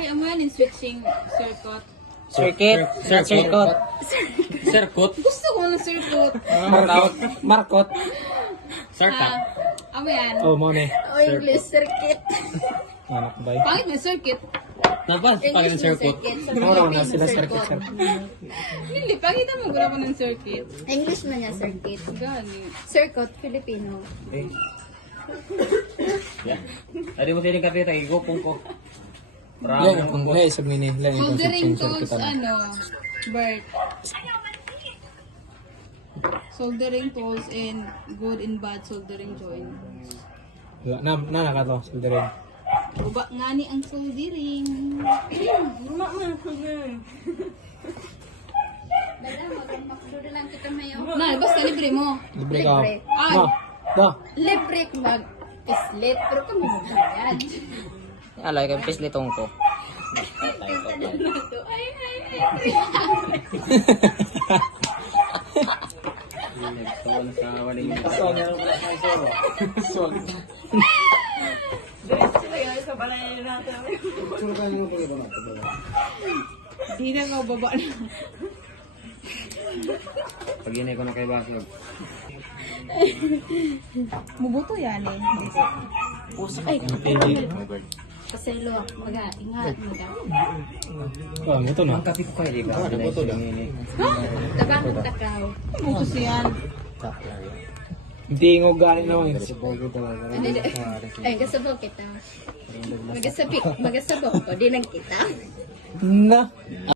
Ay, ang yan in switching circuit. Circuit. Circuit. Circuit. Gusto ko ng circuit. Markot. Circuit. Ang yan. Oh, mo ne. O English circuit. Anak bay. Pangit may circuit. Dapat pala ng circuit. Sa Oo, na Philippines, sila circuit. circuit. Hindi, pakita mo gura ko ng circuit. English man niya circuit. Gani. Circuit, Filipino. Tadi mo tinig kapita, igupong ko. Lang kung ngay sa mini lang yung Soldering circuit tools, ano, Bert. Soldering tools and good and bad soldering joint. Na nakato soldering. Uba nga ni ang soldering. Dada, magpapaksudo lang kita mayo. Na, basta libre mo. Libre ka. Libre. Ay. No. Da. Libre kung mag-islit, pero kung magbayad. Alay kay pislitong ko. Hindi na ka baba na. Pag inay ko na kay Basog. Mubuto yan eh. Ay, Hindi. paselo, ingat, Oh, mo to na. Ang kapi ko kayo, di ba? Ano ba ito lang? Tabang takaw. Mubuto yan. Hindi ngo galing na wings. Ay, gasabaw kita. Magasabok ko, di nang kita. Na.